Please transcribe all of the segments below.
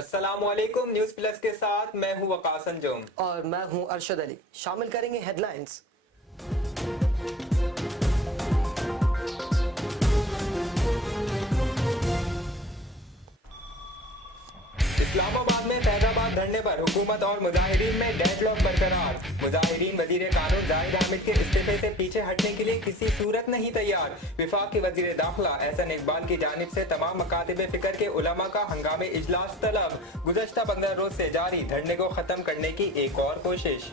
अस्सलामुअलैकुम। News plus के साथ मैं हूं वकास अंजुम और मैं हूं अरशद अली। शामिल करेंगे हेडलाइंस। इस्लामाबाद में फैजाबाद धरने पर हुकूमत और मुजाहिरीन में डेडलॉक बरकरार। मुजाहिरीन वजीर कानून जाहिद हामिद के इस्तीफे से पीछे हटने के लिए किसी सूरत नहीं तैयार। विफाक के वजीर दाखिला एहसन इकबाल की जानिब से तमाम मकातिब फिक्र के उलमा का हंगामे इजलास तलब। गुज़श्ता 15 रोज से जारी धरने को खत्म करने की एक और कोशिश।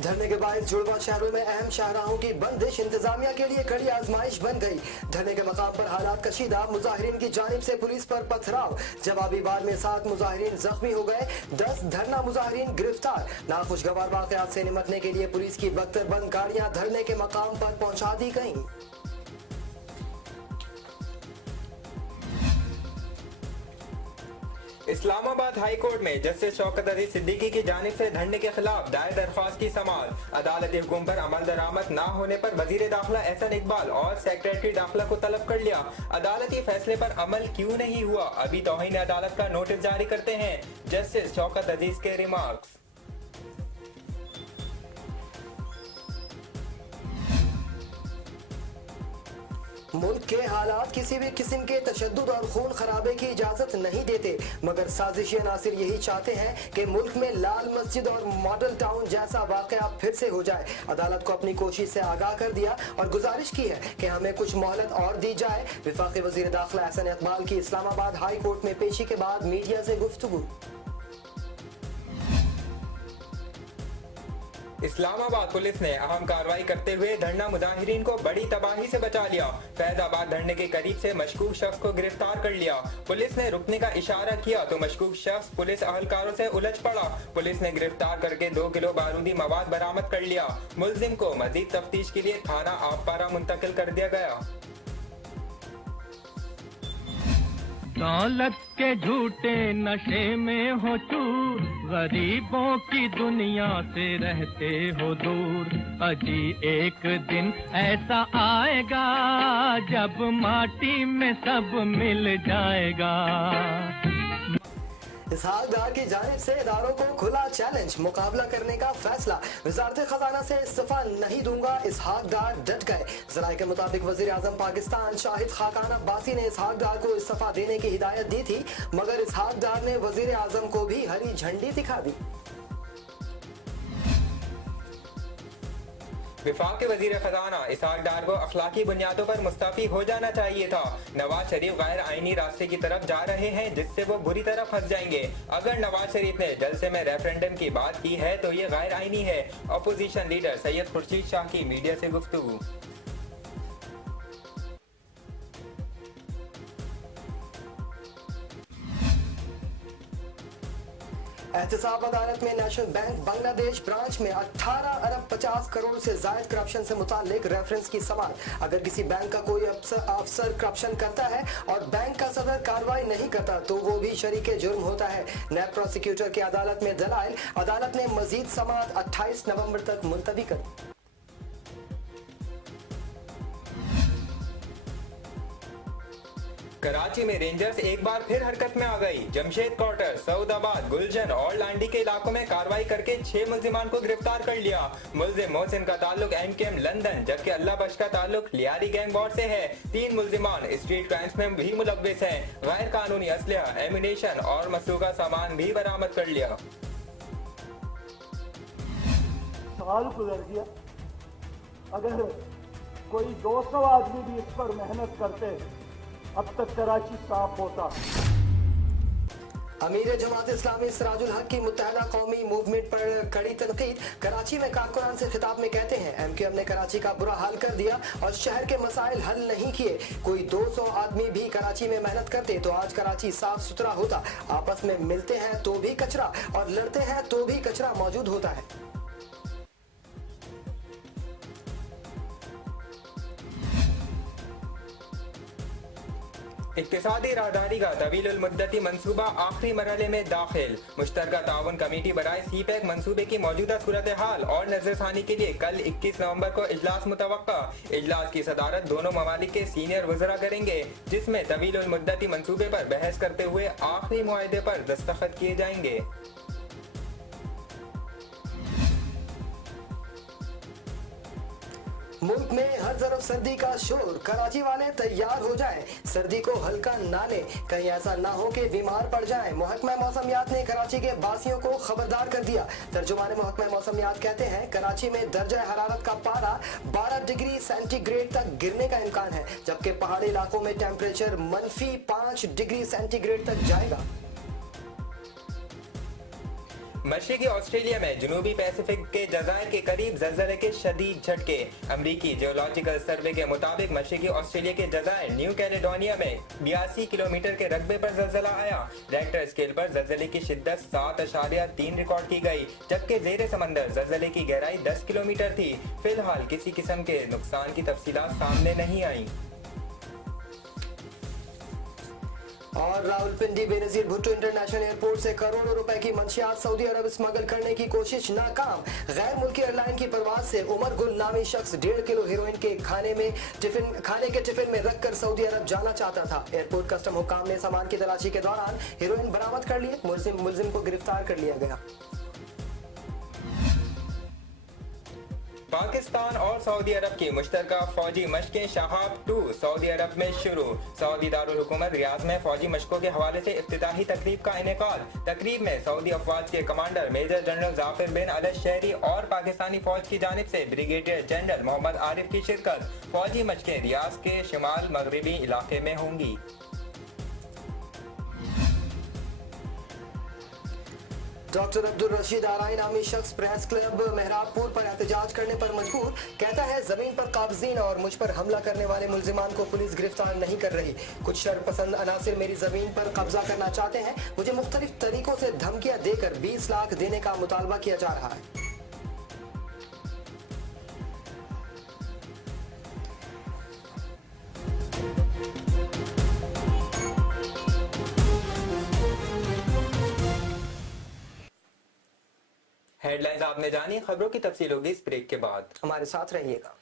धरने के बाद जुड़वा शहरों में अहम शाहराहों की बंदिश इंतजामिया के लिए कड़ी आजमाइश बन गई। धरने के मकाम पर हालात कशीदा। मुजाहिरीन की जानिब से पुलिस पर पथराव। जवाबी वार में 7 मुजाहिरीन जख्मी हो गए, 10 धरना मुजाहिरीन गिरफ्तार। नाखुशगवार वाकयात से निपटने के लिए पुलिस की बख्तरबंद गाड़ियां धरने के मकाम पर पहुंचा दी गईं। इस्लामाबाद हाई कोर्ट में जस्टिस शौकत अली सिद्दीकी की जानिब से धरने के खिलाफ दायर दरख्वास्त की समाअत। अदालती हुक्म पर अमल दरामद न होने पर वजीर दाखिला एहसन इकबाल और सेक्रेटरी दाखिला को तलब कर लिया। अदालती फैसले पर अमल क्यों नहीं हुआ, अभी तौहीन अदालत का नोटिस जारी करते हैं। जस्टिस शौकत अजीज के रिमार्क्स। मुल्क के हालात किसी भी किस्म के तशद्दुद और खून खराबे की इजाजत नहीं देते, मगर साजिशी अनासिर यही चाहते हैं कि मुल्क में लाल मस्जिद और मॉडल टाउन जैसा वाकया फिर से हो जाए। अदालत को अपनी कोशिश से आगाह कर दिया और गुजारिश की है कि हमें कुछ मोहलत और दी जाए। विफाकी वजीर दाखिला एहसन इकबाल की इस्लामाबाद हाई कोर्ट में पेशी के बाद मीडिया से गुफ्तगू। इस्लामाबाद पुलिस ने अहम कार्रवाई करते हुए धरना मुजाहिरीन को बड़ी तबाही से बचा लिया। फैजाबाद धरने के करीब से मशकूक शख्स को गिरफ्तार कर लिया। पुलिस ने रुकने का इशारा किया तो मशकूक शख्स पुलिस अहलकारों से उलझ पड़ा। पुलिस ने गिरफ्तार करके 2 किलो बारूदी मवाद बरामद कर लिया। मुलजिम को मजीद तफ्तीश के लिए थाना आपपारा मुंतकिल कर दिया गया। दौलत के झूठे नशे में हो चूर, गरीबों की दुनिया से रहते हो दूर। अजी एक दिन ऐसा आएगा जब माटी में सब मिल जाएगा। इसहाक डार की जानिब से इदारों को खुला चैलेंज, मुकाबला करने का फैसला। वजारत खजाना से इस्तीफा नहीं दूंगा, इसहाक डार डट गए। जराये के मुताबिक वजीर आजम पाकिस्तान शाहिद खाकान अब्बासी ने इसहाक डार को इस्तीफा देने की हिदायत दी थी, मगर इसहाक डार ने वजीर आजम को भी हरी झंडी दिखा दी। विफाक के वजीर खजाना इसहाक डार को अखलाकी बुनियादों पर मुस्तफी हो जाना चाहिए था। नवाज शरीफ गैर आईनी रास्ते की तरफ जा रहे हैं जिससे वो बुरी तरह फंस जाएंगे। अगर नवाज शरीफ ने जलसे में रेफरेंडम की बात की है तो ये गैर आईनी है। अपोजिशन लीडर सैयद खुर्शीद शाह की मीडिया से गुफ्तगू। एहतसाब अदालत में नेशनल बैंक बांग्लादेश ब्रांच में 18 अरब 50 करोड़ से जायद करप्शन से मुतालिक रेफरेंस की समाअत। अगर किसी बैंक का कोई अफसर करप्शन करता है और बैंक का सदर कार्रवाई नहीं करता तो वो भी शरीके जुर्म होता है। नैब प्रोसिक्यूटर की अदालत में दलाइल। अदालत ने मजीद समाअत 28 नवंबर तक मुलतवी कर दी। कराची में रेंजर्स एक बार फिर हरकत में आ गई। जमशेद क्वार्टर, सऊदाबाद, गुलशन और लांडी के इलाकों में कार्रवाई करके 6 मुल्जिमान को गिरफ्तार कर लिया। मुल्जिम मोहसिन का ताल्लुक MKM लंदन जबकि अल्लाह बख्श का ताल्लुक लियारी गैंग वॉर से है। 3 मुल्जिमान स्ट्रीट क्राइम्स में भी मुलव्विस हैं। गैर कानूनी असलहा, एम्यूनेशन और मसरूका सामान भी बरामद कर लिया। साल गुजर गया, अगर कोई 200 आदमी भी इस पर मेहनत करते अब तक कराची साफ होता। अमीर जमात इस्लामी सिराजुल हक की मुत्तहदा कौमी मूवमेंट पर कड़ी तनकीद। कराची में कारकुनान से खिताब में कहते हैं MKM ने कराची का बुरा हाल कर दिया और शहर के मसाइल हल नहीं किए। कोई 200 आदमी भी कराची में मेहनत करते तो आज कराची साफ सुथरा होता। आपस में मिलते हैं तो भी कचरा और लड़ते हैं तो भी कचरा मौजूद होता है। इक्तिसादी राहदारी का तवील मुद्दती मंसूबा आखिरी मरहले में दाखिल। मुश्तरका ताउन कमेटी बराए सीपैक मंसूबे की मौजूदा सूरत हाल और नजरसानी के लिए कल 21 नवंबर को इजलास मुतवक्का। इजलास की सदारत दोनों ममालिक के सीनियर वज़रा करेंगे, जिसमें तवील मुद्दती मंसूबे पर बहस करते हुए आखिरी मुआहदे पर दस्तखत किए जाएंगे। मुल्क में हर तरफ सर्दी का शोर, कराची वाले तैयार हो जाएं, सर्दी को हल्का ना लें, कहीं ऐसा ना हो कि बीमार पड़ जाएं। महकमा मौसमियात ने कराची के बासियों को खबरदार कर दिया। तर्जुमान महकमा मौसमियात कहते हैं कराची में दर्जा हरारत का पारा 12 डिग्री सेंटीग्रेड तक गिरने का इम्कान है, जबकि पहाड़ी इलाकों में टेम्परेचर -5 डिग्री सेंटीग्रेड तक जाएगा। मशरिकी ऑस्ट्रेलिया में जनूबी पैसिफिक के जज़ायर के करीब ज़लज़ले के शदीद झटके। अमरीकी जियोलॉजिकल सर्वे के मुताबिक मशरिकी ऑस्ट्रेलिया के जज़ायर न्यू कैलेडोनिया में 82 किलोमीटर के रकबे पर ज़लज़ला आया। रेक्टर स्केल पर ज़लज़ले की शिद्दत 7.3 रिकॉर्ड की गई, जबकि ज़ेरे समंदर ज़लज़ले की गहराई 10 किलोमीटर थी। फिलहाल किसी किस्म के नुकसान की तफसीलात सामने नहीं आई। और रावलपिंडी बेनजीर भुट्टो इंटरनेशनल एयरपोर्ट से करोड़ों रुपए की मंशियात सऊदी अरब स्मगल करने की कोशिश नाकाम। गैर मुल्की एयरलाइन की परवाज से उमर गुल नामी शख्स 1.5 किलो हेरोइन के खाने के टिफिन में रखकर सऊदी अरब जाना चाहता था। एयरपोर्ट कस्टम हुकाम ने सामान की तलाशी के दौरान हेरोइन बरामद कर लिए। मुलजिम को गिरफ्तार कर लिया गया। पाकिस्तान और सऊदी अरब की मुश्तरका फौजी मशकें शहाब 2 सऊदी अरब में शुरू। सऊदी दारुल हुकूमत रियाद में फौजी मशकों के हवाले से इफ्तिताही तकरीब का इनेकाद। तकरीब में सऊदी अफवाज के कमांडर मेजर जनरल जाफिर बिन अल शहरी और पाकिस्तानी फौज की जानिब से ब्रिगेडियर जनरल मोहम्मद आरिफ की शिरकत। फौजी मशकें रियाद के शिमाल मगरबी इलाके में होंगी। डॉक्टर अब्दुल रशीद आराई नामी शख्स प्रेस क्लब मेहराबपुर पर एहतजाज करने पर मजबूर। कहता है जमीन पर काबजीन और मुझ पर हमला करने वाले मुल्जिमान को पुलिस गिरफ्तार नहीं कर रही। कुछ शरपसंद अनासिर मेरी जमीन पर कब्जा करना चाहते हैं। मुझे मुख्तलिफ तरीकों से धमकियां देकर 20 लाख देने का मुतालबा किया जा रहा है। हेडलाइंस आपने जानी, खबरों की तफसील होगी इस ब्रेक के बाद। हमारे साथ रहिएगा।